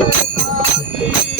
Maria.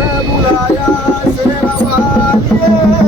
बुलाया शेरा